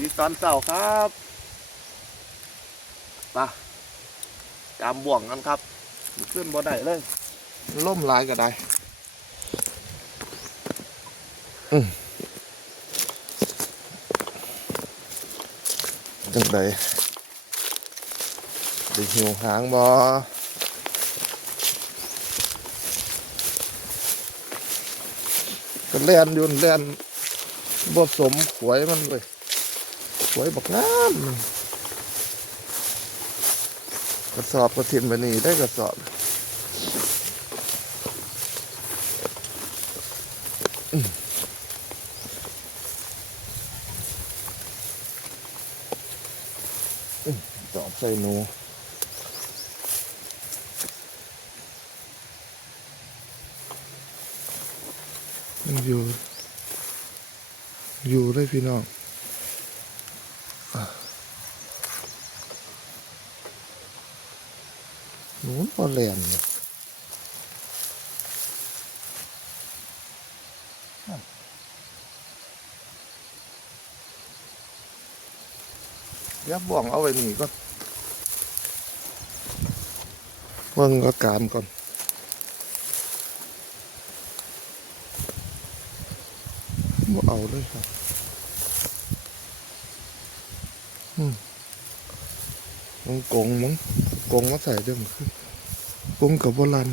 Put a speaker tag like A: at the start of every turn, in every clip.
A: สีสันเสาครับมาจามบ่วงกันครับขึ้นบ่ได้เลย
B: ล่มหลายก็ได้จังไดได้หิวหางบ่ก็แล่นอยุ่นแล่นบ่สมขวยมันเลย ขวยบักงามกระสอบกระถินไปนี่ได้กระสอบตอบใส่หนูมันอยู่ อยู่เลยพี่น้อง หนูพอแหลนเนี่ยเดี๋ยวบ่วงเอาไว้นี่ก็เบิ่งอาการก่อนบ่เอาเลยครับอื มมันกงมั้งกงมาใส่เดิมขึ้นกงกับโบรัน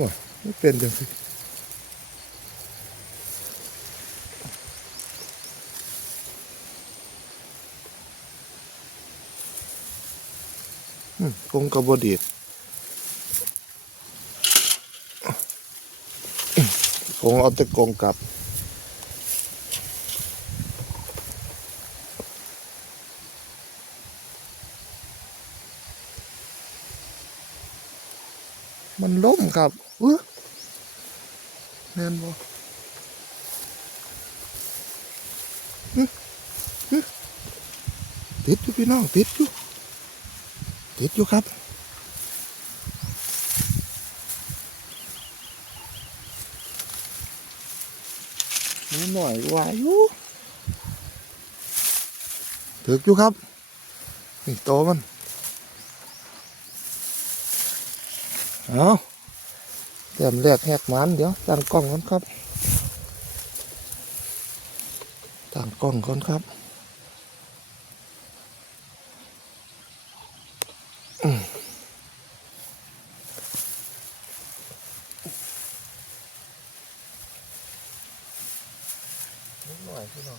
B: ว้าไม่เป็นจังสิอืมกงกับบดีดกงเอาแต่กงกลับ มันล่มครับเอ้อแน่นบ่ติดอยู่พี่น้องติดอยู่ติดอยู่ครับนิดหน่อยวาอยู่ถึกอยู่ครับ นี่โตมัน เอาเตรียมแรกแหกมันเดี๋ยวตั้งกล้องก่อนครับตั้งกล้องก่อนครับหน่อยพี่น้อง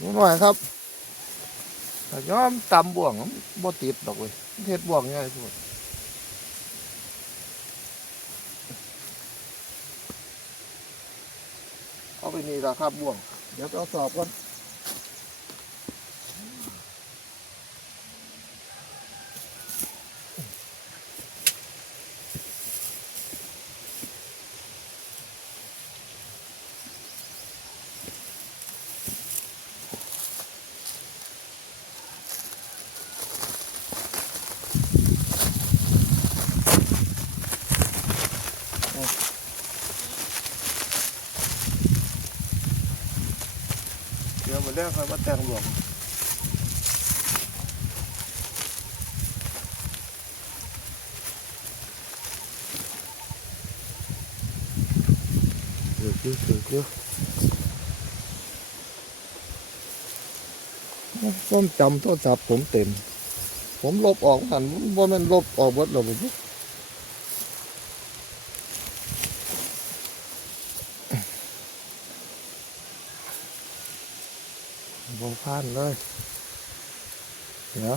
B: นิดหน่อยครับย้อมตำบ่วงบ่ติดดอกเลยเฮ็ดบ่วงง่ายสุดเอาไปนี่ละครับบ่วง เดี๋ยวไปเอาสอบก่อน เดี๋ยวมาเรียมาแต่งหลวงเดี๋ยวเดี๋ยวเดี๋ยวเดี๋ยวมจำโทรศัพท์ผมเต็ม ผมลบออกหันว่ามันลบออกหมดแล้วผม บงพ่านเลย เดี๋ยว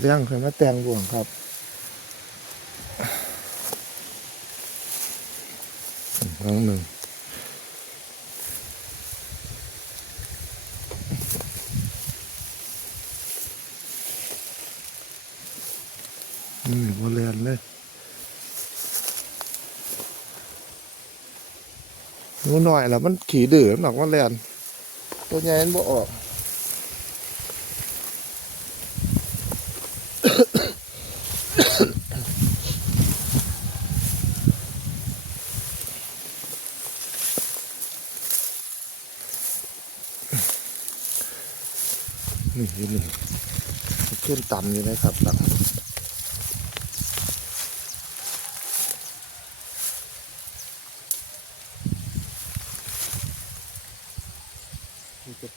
B: เรื่องคือมาแตงบ่วงครับน้องหนึ่งนี่บริเวณเลยนูหน่อยแล้วมันขี่ดื้อหนักว่าแลน ตัวใหญ่มันบ่ออกนี่นี่ขึ้นต่ำอยู่นะครับต่ำ
A: นี่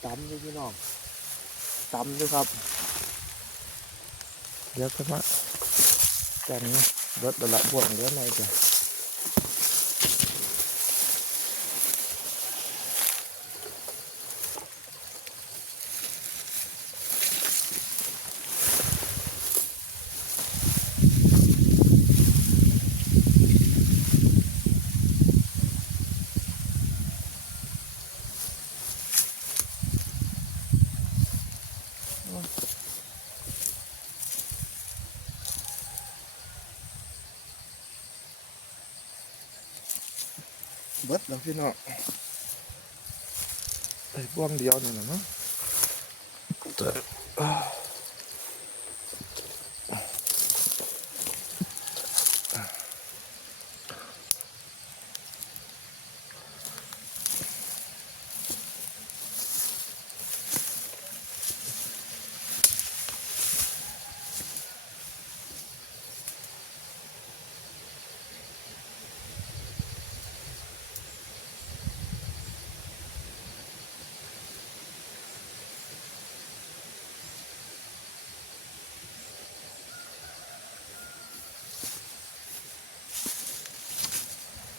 A: ตำด้วยพี่น้องตำด้วยครับ
B: เดี๋ยวก็มากันนะรถระละบ่วงเดี๋ยวไหนจ้ะ เบิดแล้วพี่น้องไอ้บ่วงเดียวนี่แหละเนาะ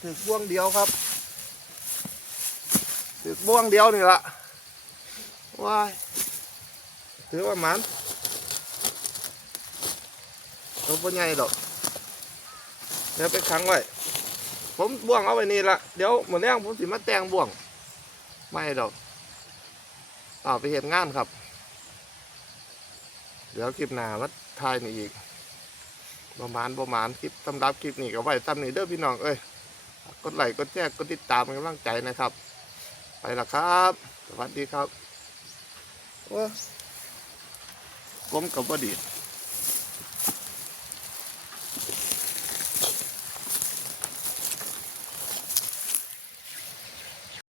B: แต่อ้วถึกบ่วงเดียวครับถึกบ่วงเดียวนี่ละว้ายถือว่ามันตัวปัญใหญ่ดอกเดี๋ยวไปขังไว้ผมบ่วงเอาไว้นี่ละเดี๋ยวหมดแรงผมสิมาแต่งบ่วงไม่ดอกเอาไปเห็นงานครับ เดี๋ยวคลิปหน้ามาทายนี่อีกประมาณประมาณคลิปสำหรับคลิปนี้ก็ไว้ตามนี้เด้อพี่น้องเอ้ย กดไลค์กดแชร์กดติดตามเป็นกำลังใจนะครับ ไปละครับ สวัสดีครับว้าผมกับว่าดี